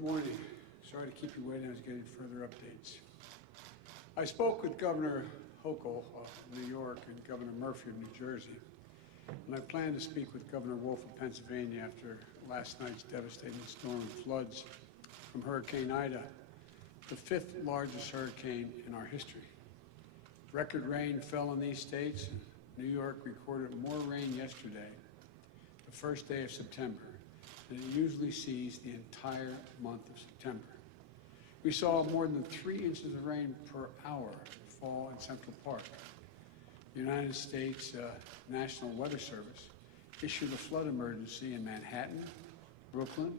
Good morning. Sorry to keep you waiting. I was getting further updates. I spoke with Governor Hochul of New York and Governor Murphy of New Jersey, and I plan to speak with Governor Wolf of Pennsylvania after last night's devastating storm and floods from Hurricane Ida, the fifth largest hurricane in our history. Record rain fell in these states, and New York recorded more rain yesterday, the first day of September, than it usually sees the entire month of September. We saw more than 3 inches of rain per hour fall in Central Park. The United States National Weather Service issued a flood emergency in Manhattan, Brooklyn,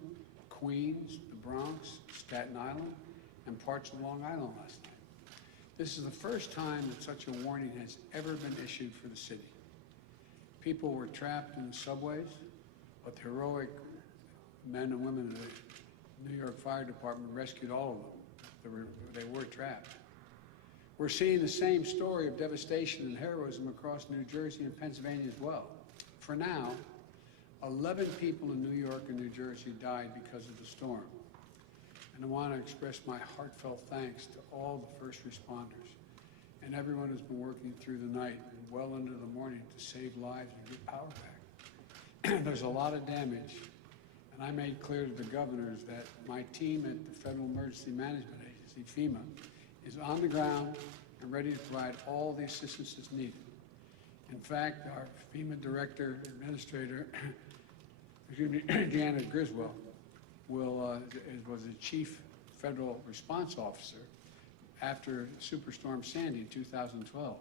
Queens, the Bronx, Staten Island, and parts of Long Island last night. This is the first time that such a warning has ever been issued for the city. People were trapped in the subways, but the heroic men and women of the New York Fire Department rescued all of them. They were trapped. We're seeing the same story of devastation and heroism across New Jersey and Pennsylvania as well. For now, 11 people in New York and New Jersey died because of the storm. And I want to express my heartfelt thanks to all the first responders and everyone who's been working through the night and well into the morning to save lives and get power back. There's a lot of damage, and I made clear to the governors that my team at the Federal Emergency Management Agency, FEMA, is on the ground and ready to provide all the assistance that's needed. In fact, our FEMA Director Administrator, Deanna Griswold, was the Chief Federal Response Officer after Superstorm Sandy in 2012.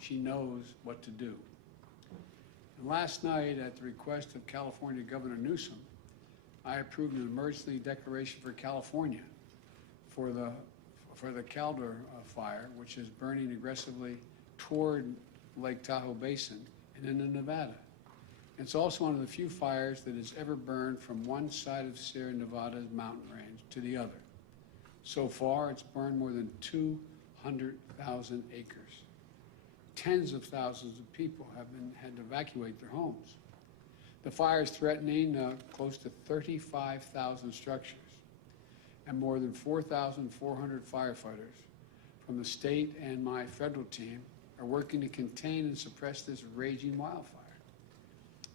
She knows what to do. And last night, at the request of California Governor Newsom, I approved an emergency declaration for California for the Calder fire, which is burning aggressively toward Lake Tahoe Basin and into Nevada. It's also one of the few fires that has ever burned from one side of Sierra Nevada's mountain range to the other. So far, it's burned more than 200,000 acres. Tens of thousands of people have had to evacuate their homes. The fire is threatening close to 35,000 structures, and more than 4,400 firefighters from the state and my federal team are working to contain and suppress this raging wildfire.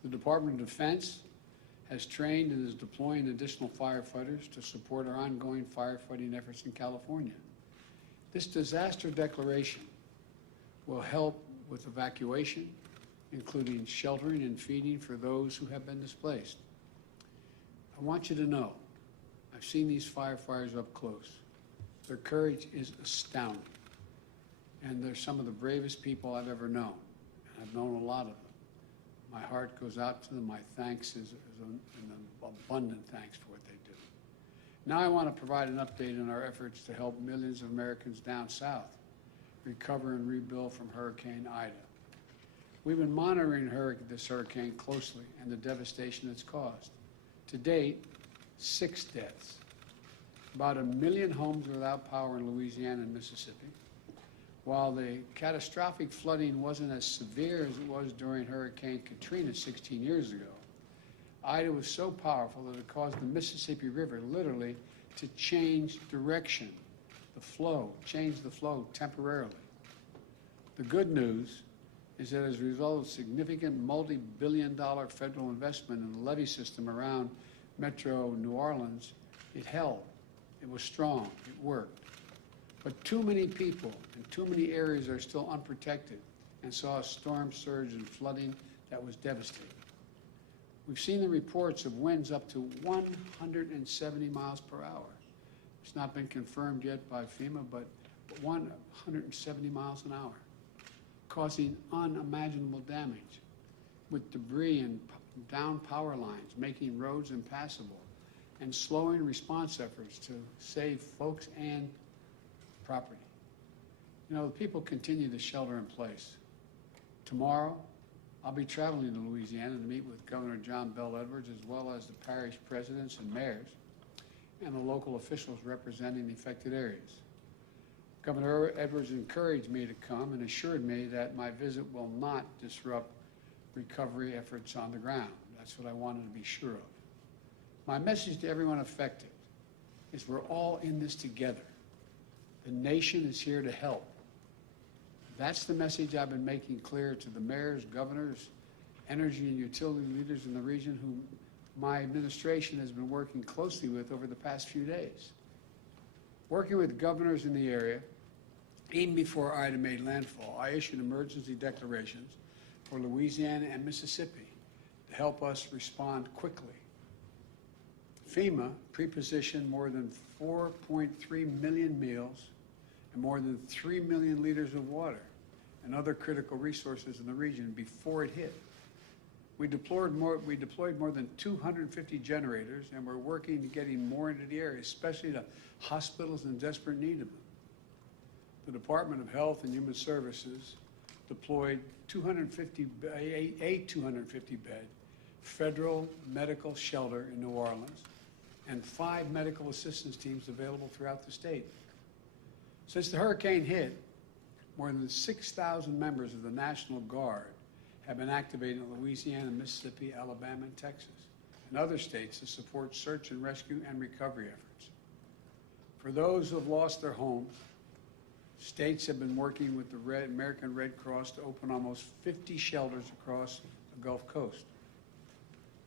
The Department of Defense has trained and is deploying additional firefighters to support our ongoing firefighting efforts in California. This disaster declaration will help with evacuation, including sheltering and feeding for those who have been displaced. I want you to know, I've seen these firefighters up close. Their courage is astounding. And they're some of the bravest people I've ever known. And I've known a lot of them. My heart goes out to them. My thanks is an abundant thanks for what they do. Now I want to provide an update on our efforts to help millions of Americans down south recover and rebuild from Hurricane Ida. We've been monitoring this hurricane closely and the devastation it's caused. To date, 6 deaths. About 1 million homes without power in Louisiana and Mississippi. While the catastrophic flooding wasn't as severe as it was during Hurricane Katrina 16 years ago, Ida was so powerful that it caused the Mississippi River literally to change direction, change the flow temporarily. The good news is that as a result of significant multi-billion-dollar federal investment in the levee system around Metro New Orleans, it held. It was strong. It worked. But too many people in too many areas are still unprotected and saw a storm surge and flooding that was devastating. We've seen the reports of winds up to 170 miles per hour. It's not been confirmed yet by FEMA, but 170 miles an hour, causing unimaginable damage with debris and down power lines, making roads impassable, and slowing response efforts to save folks and property. You know, the people continue to shelter in place. Tomorrow, I'll be traveling to Louisiana to meet with Governor John Bell Edwards, as well as the parish presidents and mayors and the local officials representing the affected areas. Governor Edwards encouraged me to come and assured me that my visit will not disrupt recovery efforts on the ground. That's what I wanted to be sure of. My message to everyone affected is we're all in this together. The nation is here to help. That's the message I've been making clear to the mayors, governors, energy and utility leaders in the region whom my administration has been working closely with over the past few days. Working with governors in the area, even before Ida made landfall, I issued emergency declarations for Louisiana and Mississippi to help us respond quickly. FEMA pre-positioned more than 4.3 million meals and more than 3 million liters of water and other critical resources in the region before it hit. We deployed more than 250 generators, and we're working to getting more into the area, especially to hospitals in desperate need of them. The Department of Health and Human Services deployed a 250-bed federal medical shelter in New Orleans and 5 medical assistance teams available throughout the state. Since the hurricane hit, more than 6,000 members of the National Guard have been activated in Louisiana, Mississippi, Alabama, and Texas, and other states to support search and rescue and recovery efforts. For those who have lost their homes, states have been working with the American Red Cross to open almost 50 shelters across the Gulf Coast.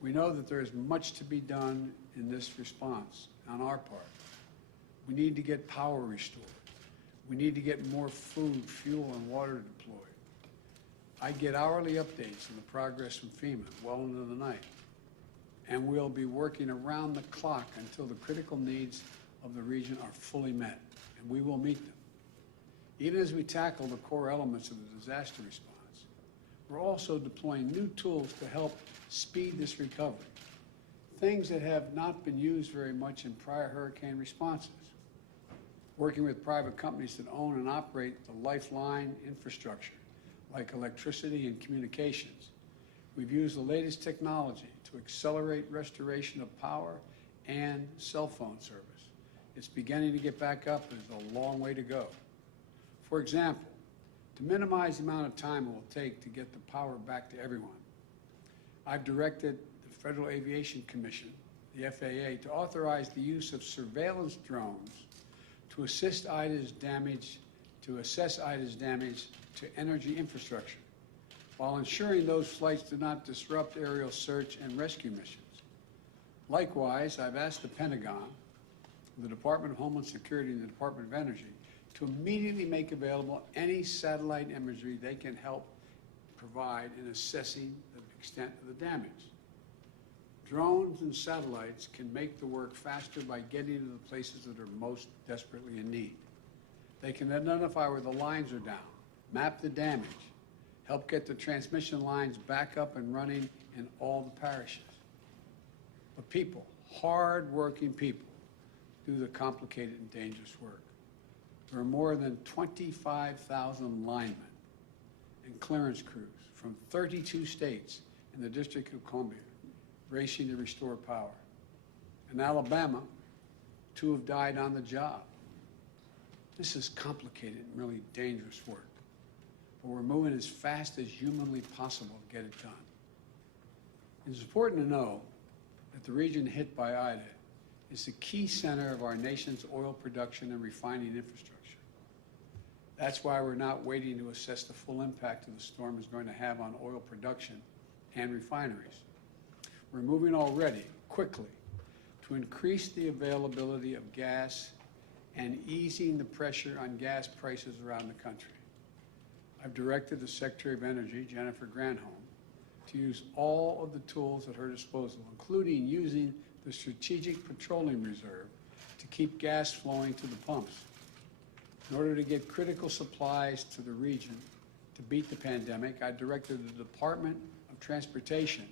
We know that there is much to be done in this response on our part. We need to get power restored. We need to get more food, fuel, and water deployed. I get hourly updates on the progress from FEMA well into the night, and we'll be working around the clock until the critical needs of the region are fully met, and we will meet them. Even as we tackle the core elements of the disaster response, we're also deploying new tools to help speed this recovery, things that have not been used very much in prior hurricane responses. Working with private companies that own and operate the lifeline infrastructure, like electricity and communications, we've used the latest technology to accelerate restoration of power and cell phone service. It's beginning to get back up, but there's a long way to go. For example, to minimize the amount of time it will take to get the power back to everyone, I've directed the Federal Aviation Commission, the FAA, to authorize the use of surveillance drones to assess Ida's damage to energy infrastructure, while ensuring those flights do not disrupt aerial search and rescue missions. Likewise, I've asked the Pentagon, the Department of Homeland Security, and the Department of Energy to immediately make available any satellite imagery they can help provide in assessing the extent of the damage. Drones and satellites can make the work faster by getting to the places that are most desperately in need. They can identify where the lines are down, map the damage, help get the transmission lines back up and running in all the parishes. But people, hard-working people, do the complicated and dangerous work. There are more than 25,000 linemen and clearance crews from 32 states in the District of Columbia racing to restore power. In Alabama, 2 have died on the job. This is complicated and really dangerous work, but we're moving as fast as humanly possible to get it done. It's important to know that the region hit by Ida is the key center of our nation's oil production and refining infrastructure. That's why we're not waiting to assess the full impact of the storm is going to have on oil production and refineries. We're moving already, quickly, to increase the availability of gas and easing the pressure on gas prices around the country. I've directed the Secretary of Energy, Jennifer Granholm, to use all of the tools at her disposal, including using the Strategic Petroleum Reserve to keep gas flowing to the pumps. In order to get critical supplies to the region to beat the pandemic, I directed the Department of Transportation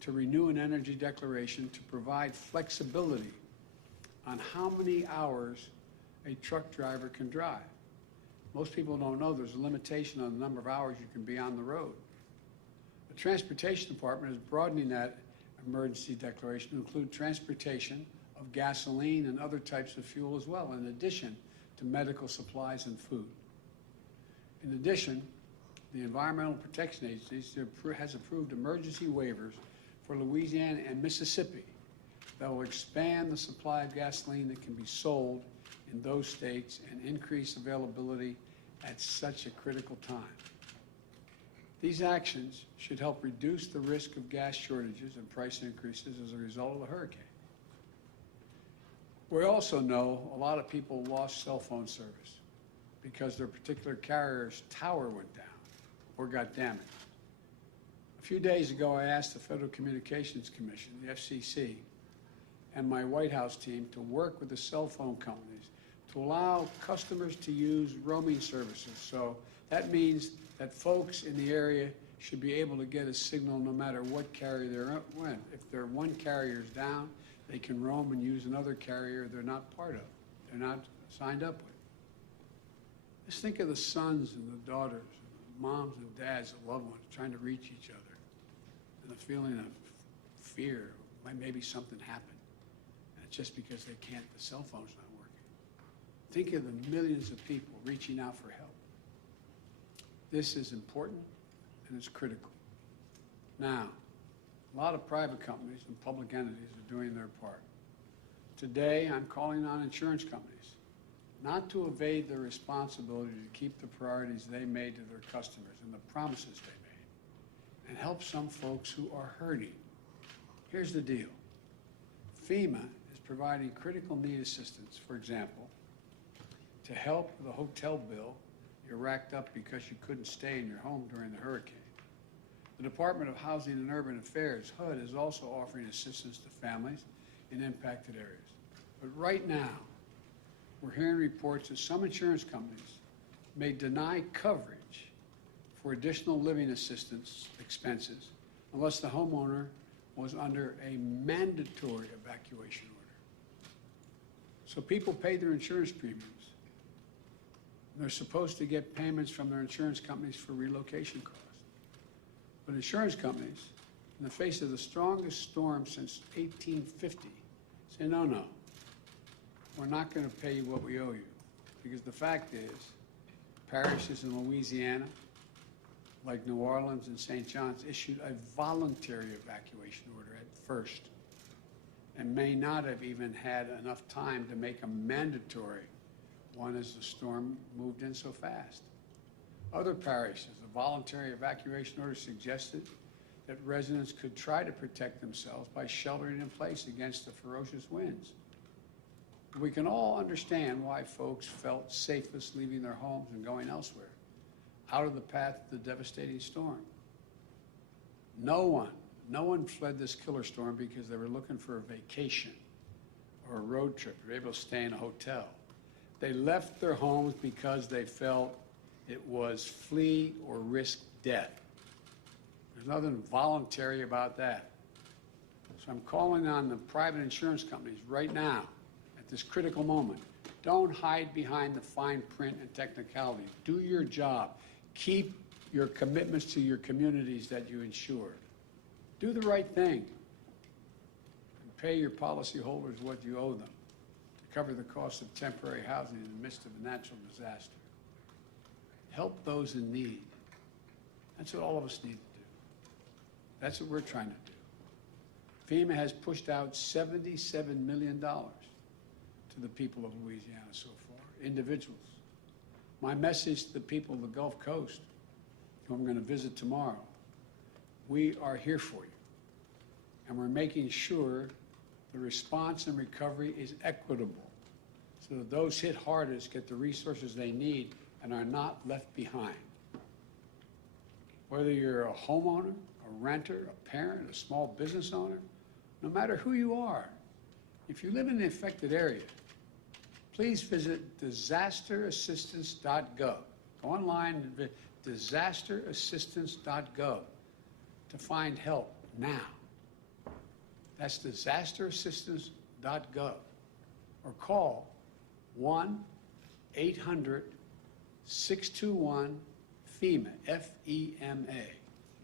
to renew an energy declaration to provide flexibility on how many hours a truck driver can drive. Most people don't know there's a limitation on the number of hours you can be on the road. The Transportation Department is broadening that emergency declaration to include transportation of gasoline and other types of fuel as well, in addition to medical supplies and food. In addition, the Environmental Protection Agency has approved emergency waivers for Louisiana and Mississippi that will expand the supply of gasoline that can be sold in those states and increase availability at such a critical time. These actions should help reduce the risk of gas shortages and price increases as a result of the hurricane. We also know a lot of people lost cell phone service because their particular carrier's tower went down or got damaged. A few days ago, I asked the Federal Communications Commission, the FCC, and my White House team to work with the cell phone companies to allow customers to use roaming services. So that means that folks in the area should be able to get a signal no matter what carrier they're in. If their one carrier's down, they can roam and use another carrier they're not part of, they're not signed up with. Just think of the sons and the daughters, the moms and dads, the loved ones trying to reach each other, and the feeling of fear, maybe something happened, and it's just because they can't, the cell phone's not working. Think of the millions of people reaching out for help. This is important and it's critical. Now, a lot of private companies and public entities are doing their part. Today, I'm calling on insurance companies not to evade their responsibility to keep the priorities they made to their customers and the promises they made, and help some folks who are hurting. Here's the deal. FEMA is providing critical need assistance, for example, to help with a hotel bill you're racked up because you couldn't stay in your home during the hurricane. The Department of Housing and Urban Affairs, HUD, is also offering assistance to families in impacted areas. But right now, we're hearing reports that some insurance companies may deny coverage for additional living assistance expenses unless the homeowner was under a mandatory evacuation order. So people pay their insurance premiums. They're supposed to get payments from their insurance companies for relocation costs. But insurance companies, in the face of the strongest storm since 1850, say, no, we're not going to pay you what we owe you. Because the fact is, parishes in Louisiana, like New Orleans and St. John's, issued a voluntary evacuation order at first and may not have even had enough time to make a mandatory one as the storm moved in so fast. Other parishes, the voluntary evacuation order suggested that residents could try to protect themselves by sheltering in place against the ferocious winds. We can all understand why folks felt safest leaving their homes and going elsewhere, out of the path of the devastating storm. No one fled this killer storm because they were looking for a vacation or a road trip. They were able to stay in a hotel. They left their homes because they felt it was flee or risk death. There's nothing voluntary about that. So I'm calling on the private insurance companies right now, at this critical moment. Don't hide behind the fine print and technicality. Do your job. Keep your commitments to your communities that you insure. Do the right thing. And pay your policyholders what you owe them to cover the cost of temporary housing in the midst of a natural disaster. Help those in need. That's what all of us need to do. That's what we're trying to do. FEMA has pushed out $77 million to the people of Louisiana so far, individuals. My message to the people of the Gulf Coast, who I'm going to visit tomorrow, we are here for you. And we're making sure the response and recovery is equitable so that those hit hardest get the resources they need and are not left behind. Whether you're a homeowner, a renter, a parent, a small business owner, no matter who you are, if you live in the affected area, please visit disasterassistance.gov. Go online and visit disasterassistance.gov to find help now. That's disasterassistance.gov. Or call 1-800-621-FEMA, F-E-M-A.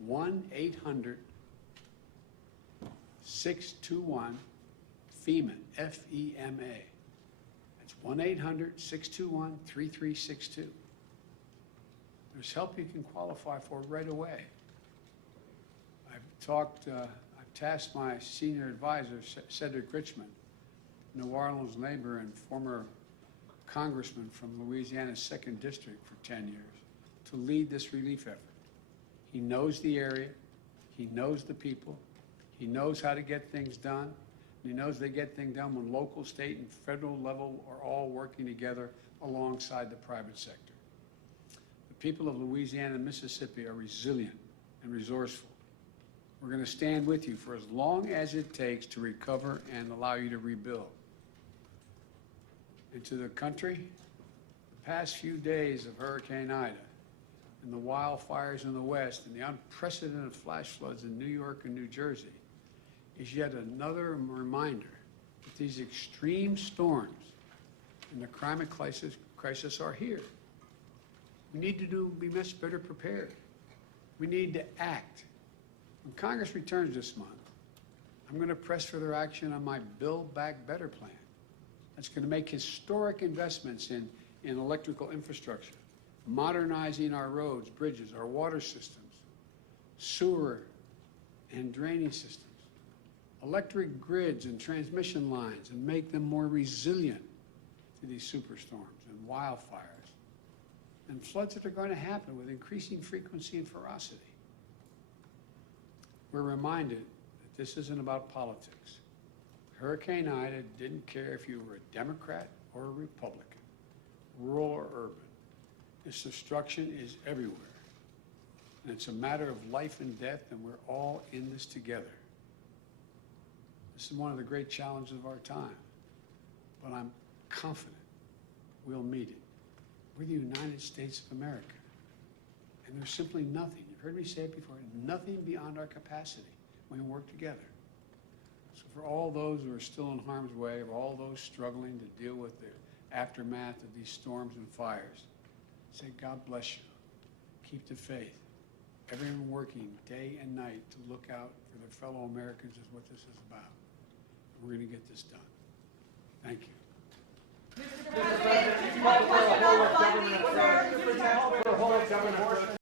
1-800-621-FEMA, F-E-M-A. That's 1-800-621-3362. There's help you can qualify for right away. I've tasked my senior advisor, Cedric Richmond, New Orleans neighbor and former congressman from Louisiana's 2nd District for 10 years, to lead this relief effort. He knows the area, he knows the people, he knows how to get things done, and he knows they get things done when local, state, and federal level are all working together alongside the private sector. The people of Louisiana and Mississippi are resilient and resourceful. We're going to stand with you for as long as it takes to recover and allow you to rebuild. And to the country, the past few days of Hurricane Ida and the wildfires in the West and the unprecedented flash floods in New York and New Jersey is yet another reminder that these extreme storms and the climate crisis are here. We need to be much better prepared. We need to act. When Congress returns this month, I'm going to press for their action on my Build Back Better plan. That's going to make historic investments in electrical infrastructure, modernizing our roads, bridges, our water systems, sewer and drainage systems, electric grids and transmission lines, and make them more resilient to these superstorms and wildfires and floods that are going to happen with increasing frequency and ferocity. We're reminded that this isn't about politics. Hurricane Ida didn't care if you were a Democrat or a Republican, rural or urban. This destruction is everywhere. And it's a matter of life and death, and we're all in this together. This is one of the great challenges of our time. But I'm confident we'll meet it. We're the United States of America. And there's simply nothing, you've heard me say it before, nothing beyond our capacity when we work together. So for all those who are still in harm's way, or all those struggling to deal with the aftermath of these storms and fires, say, God bless you. Keep the faith. Everyone working day and night to look out for their fellow Americans is what this is about. We're going to get this done. Thank you.